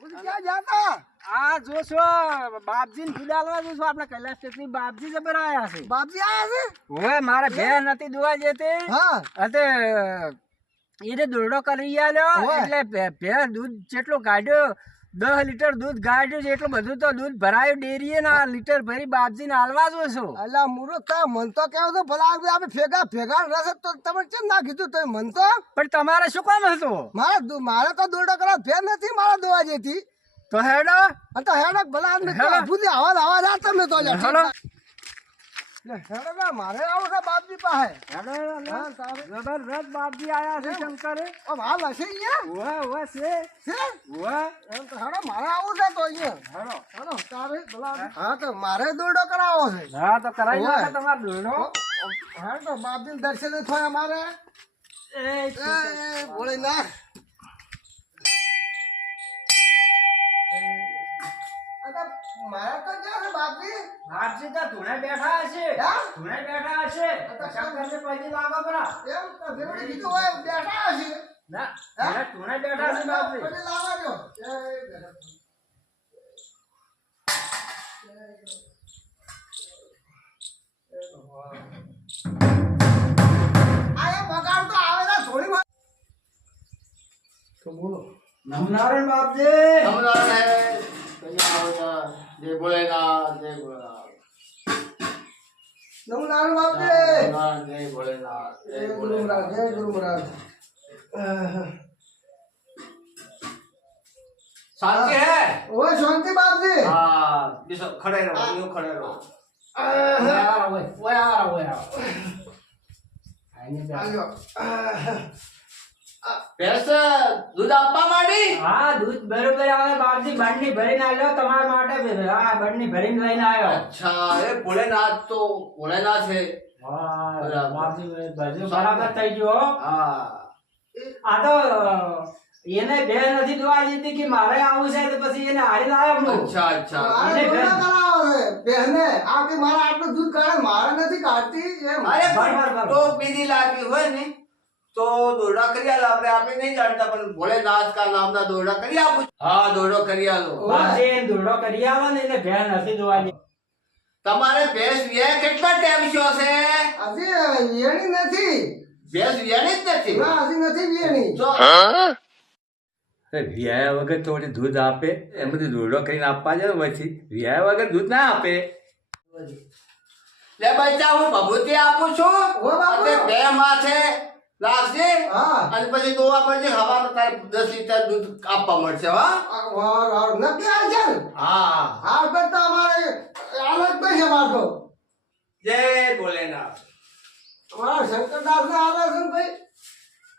હું ક્યાં જાતા? આ જોશો બાપજી ને ફુડાલવા જોશો આપણે કૈલાસ ટેકરી બાપજી જબર આયા છે. બાપજી આયા હવે મારે ભેણ નથી દોવા જતી છે હા. અતે એને દોરડો કરી આલ્યો. એટલે ભેર દૂધ જેટલું કાઢ્યો દસ લીટર દૂધ કાઢ્યું છે એટલું બધું તો દૂધ ભરાયું ડેરીએ ના લીટર ભરી બાપજી ને હાલવા છો. અલા મુરત તા મન તો કેવું તો ભલા આપણે ફેગા ફેગા રસ તો તમે કેમ ના કીધું? તો મન તો પણ તમારે શું કામ હતું? મારે મારે તો દોડો કરો ફેર નથી મારા દોવા જેથી. તો હેડો. અને તો હેડો ભલા ભૂલી આવા અભૂતી આવાજ આવાજ આ તમે તો હેડો. લે, હેડો ના, મારે આવું છે બાપજી પાસે. હેડો જબરદસ્ત બાપજી આયા છે શંકરે. હાલ હશે અહીંયા? ઓવે છે. છે? ઓવે એમ તો હેડો મારે આવું છે તો અહીંયા. હેડો હેડો તારે ભલા હા. તો મારે દોરડો કરાવો છે. હા તો કરાવી નાખે તમારે દોરડો. હા તો બાપજી દર્શન થયા મારે એ, ભોળેનાથ. બાપજી બાપજી તો ધૂણે બેઠા હશે? ધૂણે બેઠા હશે શંકરને પછી લાગો બરા એમ તો ભેવડી કીધું હોય બેઠા હશે. ના ધૂણે ધૂણે બેઠા છે બાપજી. પછી લાવવા દો. તો બોલો. નમનારાયણ જય ભોલેનાથ જય ભોલેનાથ. નમનારાયણ બાપજી જય ભોલેનાથ જય ગુરુ મહારાજ જય ગુરુ મહારાજ આહ. શાંતિ હે ઓય શાંતિ બાપજી હા બીસો ખડે રહો યો ખડે રહો. ઓય આ ઓય આવો આઈને બેઠો. આલ્યો. આહ. ભેંસ દૂધ આપવા માંડી? હા દૂધ બરોબર આવે બાપજી બંડની ભરીને આવ્યો તમારા માટે હા બંડની ભરીને લઈને આવ્યો અચ્છા એ ભોલેનાથ તો ભોલેનાથ છે. હા બાપજી બરાબર. થઈ ગયું હા. આ તો એને બે નથી દોવા દીધી કે મારે આવું છે તો પછી એને હારી લાવ્યો અચ્છા અચ્છા. મારે એને દોરડા બેન. કરાવો છે. બેહને આ કે મારે આટલું દૂધ કાઢે મારે નથી કાઢતી એમ. અરે. તો બીજી લાગી હોય ને તો દોરડા કરી આલો આપણે આપણે નહીં જાણતા પણ ભોલેનાથ કા નામના દોરડા કરી આપું હા દોરડો કરી આલો. બાપજી દોરડો કરી આવો ને એને ભેળ નથી દોવા તમારે ભેંસ વ્યાય કેટલા ટાઈમ છો છે આજે વ્યાણી નથી. ભેંસ વ્યાણી જ નથી? ના આજે નથી વ્યાણી તો વ્યાયા વગર તો દૂધ આપે. એમ બધું દોરડો કરીને આપવા જાય પછી વ્યાયા વગર દૂધ ના આપે. લે બચ્ચા હું ભભૂતિ આપું છું. બે માં માથે લાગશે હા. અને પછી દોવા પડશે હવામાં તારે દસ લીટર દૂધ આપવા મળશે હા. નક્કી આ છે હા. આ કરતા અમારે આલગ પૈસા મારતો જય ભોલેનાથ. અમારા શંકરદાસ ને આવે છે ભાઈ?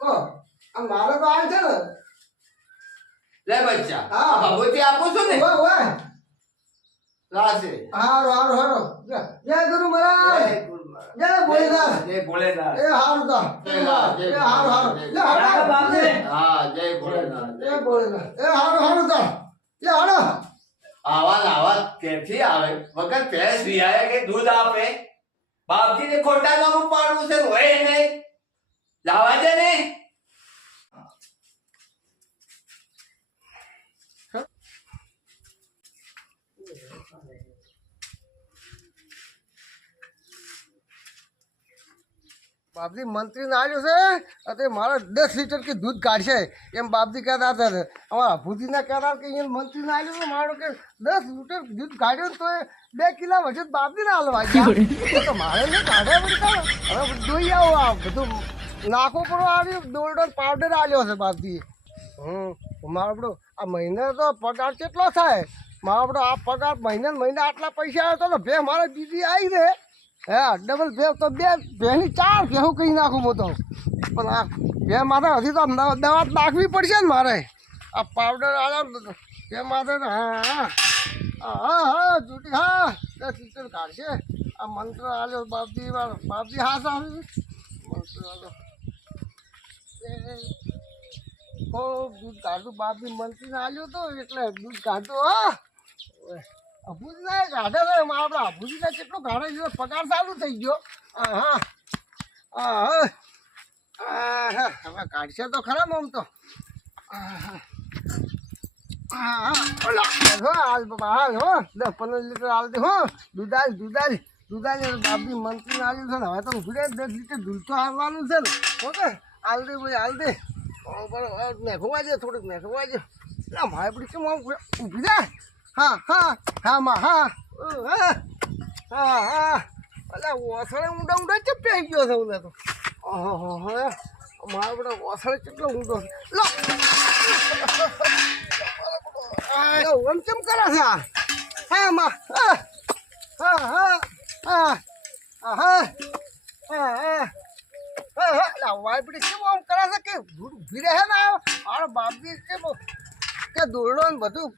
ઓ આ મારે તો આવે છે ને? લે બચ્ચા હા. ભગવતી આપું છું ને? ઓય ઓય. લાગશે હારો હારો હારો. જય જય ગુરુ મહારાજ. જય. જય ભોલેનાથ જય ભોલેનાથ એ હારું તો જય હારું હારું. લે હારો. બાપજી. હા જય ભોલેનાથ એ ભોલેનાથ એ હારું હારું તો લે હારો આવા આવા ક્યાંથી આવે? વગર ભેંસ વિયાય કે દૂધ આપે? બાપજી ને ખોટા ગામ પાડવું છે હોય નહીં. લાવા દે ને બાપજી મંત્રી ને આવ્યો છે? અને મારા દસ લીટર કે દૂધ કાઢશે? એમ બાપજી કહેતા હતા અમારા ભૂજીના કહેતા કે અહીંયા મંત્રી ને આવ્યો છે મારો કે દસ લીટર દૂધ કાઢ્યું તો એ બે કિલા વચ્ચે બાપજી ને હાલવા ગયા. તો મારે નહીં કાઢે બધું હવે જોઈ આવો આ બધું નાખો પડો આવ્યું દોરડો પાવડર આવ્યો છે બાપજી. હમ મારો આપણો આ મહિને તો પગાર કેટલો થાય? મારો આપણો આ પગાર મહિને મહિને આટલા પૈસા આવ્યો તો બે મારે બીજી આવી રે. હા, ડબલ બે તો બે બેની ચાર ભેહું કહી નાખું હું તો. પણ આ બે માથે હજી તો દવા દવા નાખવી પડશે ને મારે. આ પાવડર આવ્યા બે માથે હા હા. હા જૂટી, હા. દસ લીટર કાઢશે. આ મંત્ર આવ્યો બાપજી બાપજી હા સારું મંત્ર આલ્યો. ખૂબ દૂધ કાઢું બાપજી મંત્રીને આલ્યો તો એટલે દૂધ કાઢતો, હા. અભુજીને કાઢે છે, એમાં આપણે કેટલો કાઢે છે, પગાર ચાલુ થઈ ગયો. હા હા હવે કાઢશે તો ખરા આમ તો. હાલ બાબા હાલ હો, દસ પંદર લીટર હાલ દે, હો, દુધાલ દુધાલ દુધાલ બાપની મંત્રી આલ્યું છે હવે તો ઊભી દસ લીટર દૂધ તો હાલવાનું છે ને. ઓકે હાલ દે ભાઈ, હાલ દે. મેઘવા છે થોડીક મેઘવા છે ના મારે પડી કેમ ઊભી જાય હા હા હા. માં હા. હા હા. અલા, ઓસળે ઊંડા ઊંડા ચપ્પી ગયો છે ઓલા તો? ઓહો, હે મારો બેટા ઓસળે કેટલો ઊંડો લો. આમ કેમ કરે છે હા. માં હા હા. હા હા. હા હા. વાઈપડી કેમ આમ કરે છે કે ભીડે છે ને આ? બાપજી કેમ કે દોરડો ને બધું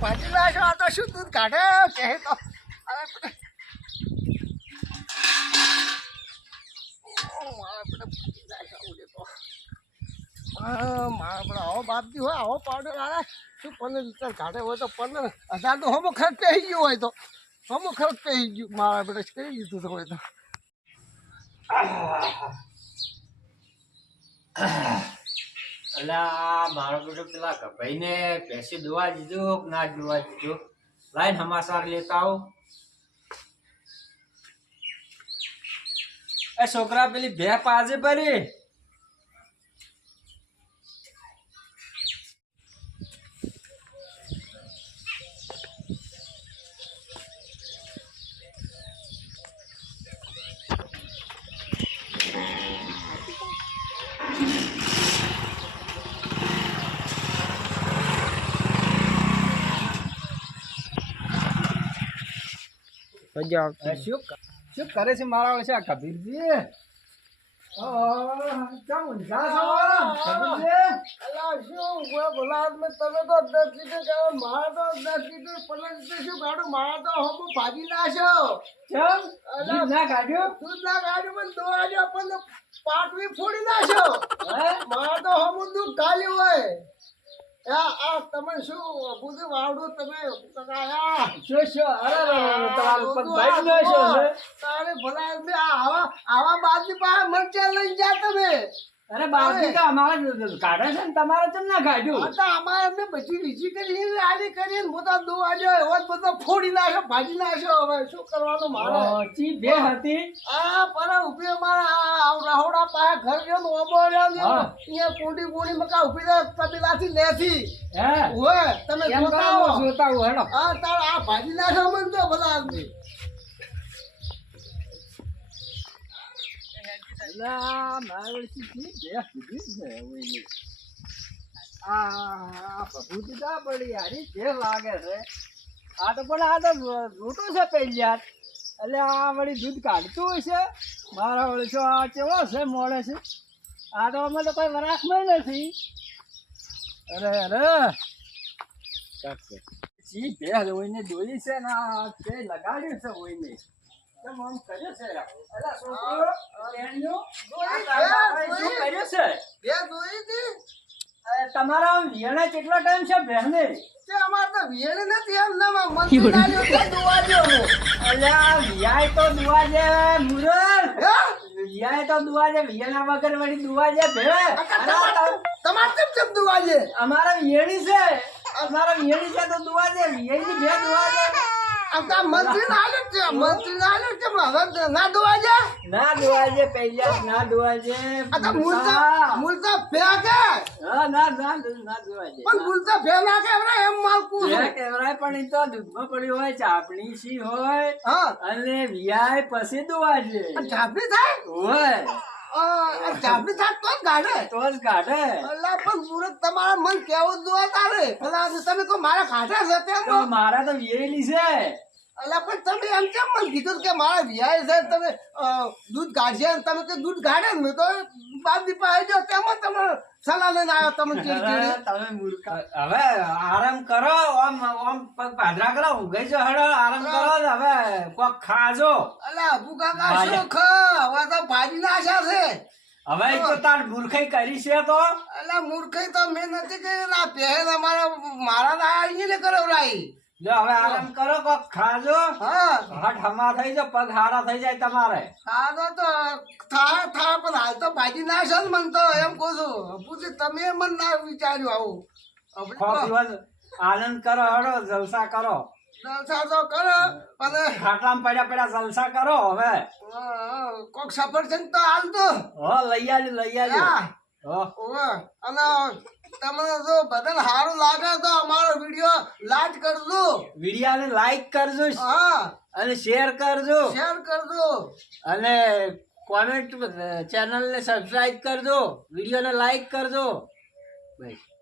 પાછી લાશો આ તો શું દૂધ કાઢે કહે તો મારા પણ આવો બાપજી હોય આવો પાવડર શું પંદર લીટર કાઢે હોય તો પંદર હજાર તો હમો ખર્ચ થઈ ગયો હોય તો હમો ખર્ચ કહી ગયું મારા બેટા કહી દીધું તમે તો અલા, મારો બેટો પેલા ભાઈને પેસે દોવા દીધું કે ના દોવા દીધું. લાઈન હમાસાર લેતા આવું. એ છોકરા પેલી બે પાજે મજા આવતી. શું શું કરે છે મારા વાળા? છે આ કબીરજી? પાટવી ફોડી નાખ્યો મારા તો હમું દુઃખ ખાલી હોય. આ તમે શું બધું વાવડું તમે કરાયા? શું તારે ભલા આવા આવા બાદ પાસે મરચા લઈ જા તમે. અરે બાપજી તો અમારે કાઢે છે ને તમારે કેમ ના કાઢ્યું? તો અમારે કરી આલી દો આજે એવો બધો ફોડી નાખ્યો ભાજી નાખ્યો હવે શું કરવાનું મારે? ચી બે હતી? આ પર ઊભી અમારા રહોડા પાસે ઘર ગયો ને ઓબો રહ્યો અહીંયા કુંડી કુંડી મકા ઊભી રહે તબેલાથી લેથી હે? ઓય તમે જોતા હો. જોતા હું હેડો. આ તાર આ ભાજી નાખ્યો મને તો બધા આદમી. મારે વળી ચી બે કીધી છે ઓયની. આ ભભૂતિ જા પડી હારી જે લાગે છે આ તો પણ આ તો મોટું છે પહેલિયાર એટલે આ વળી દૂધ કાઢતું હશે મારા વળી છો આ કેવો છે, મોડે છે આ તો અમે તો કોઈ વરાશમાં નથી અરે અરે. સી બે હોઈને દોરી છે ને, આ તે લગાડ્યું છે હોઈને કેમ આમ કર્યું છે? અલા છોકરો બેનનું, આ તારા ભાઈ શું કર્યું છે? બે દોરી હતી તમારા આમ કેટલો ટાઈમ છે બહેને તે અમારે તો વિયેલ નથી એમ ના મંત્રી નાલ્યો તે દોવા દ્યો અલ્યા વિયાય તો દુવા જે મુરલ વિયાય તો દુવા જે વિયાના વગર વળી દુવા જે ભે આ તમારે કેમ કેમ દોવા છે અમારા વિયણી છે. અમારા વિયણી છે તો દુવા જે વિયાની બે દુવા તો છે. મંત્રી છે. પણ હવે ના દોવા ના દુવા પહેલા ના દુવા આ તો મૂલતા મૂલતા ફેંકે. હા ના ના ના દુવા પણ મૂલતા ફે નાખે હવે એમ માલકું બે કેવરાય પણ ઈ તો દૂધમાં પડ્યું હોય ચાપણી સી હોય હા. અને વિયાય પછી દુવા જે આ થાય? હોય. આ તો જ ગાડે તો જ કાઢે અલ્લા પણ મુરત તમારા મન કેવું દોવા તારે ભલા તમે કહો મારા ખાટા છે તેમ તો મારા તો વિયેલી છે. અલ્યા પણ તમે એમ કેમ મને કીધું કે મારા વિયાય છે તમે દૂધ કાઢશે અને તમે કે દૂધ કાઢે ને? તો બાપ દીપા આવી જાઓ તેમાં તમે સલાહ લઈને આવ્યો તમે તમે મૂર્ખા. હવે આરામ કરો ઓમ ઓમ પાદરા કરો ઊંઘાઈ જો હડો આરામ કરો ને હવે કોક ખાજો. અલ્યા ભૂખા કાકા શું ખા? હવે તો ભાજી ના આશા છે. હવે તો તાર મૂર્ખાઈ કરી છે તો. અલા મૂર્ખાઈ તો મેં નથી કરી ના પહેલા મારા મારા ના આવીને કરાવરાઈ જો હવે આરામ કરો કોક ખાજો. હા. હાથ હમા થઈ જો પગ હારા થઈ જાય તમારે. ખાજો તો થા થા પણ હાલ તો ભાજી ના છે મને તો એમ કહું છું. પૂછી તમે મન ના વિચાર્યું આવું. આનંદ કરો હડો જલસા કરો. જલસા તો કરો અને ખાટલામાં પડ્યા પડ્યા જલસા કરો હવે. કોક સફરજન તો હાલ તો. હો લઈ આલ્યું લઈ હા. અને તમને જો બધાને સારું લાગે તો અમારો વીડિયો લાઈક કરજો. વિડિયાને લાઈક કરજો હા. અને શેર કરજો. શેર કરજો. અને કોમેન્ટ ચેનલને સબસ્ક્રાઇબ કરજો. વિડીયોને લાઈક કરજો. બસ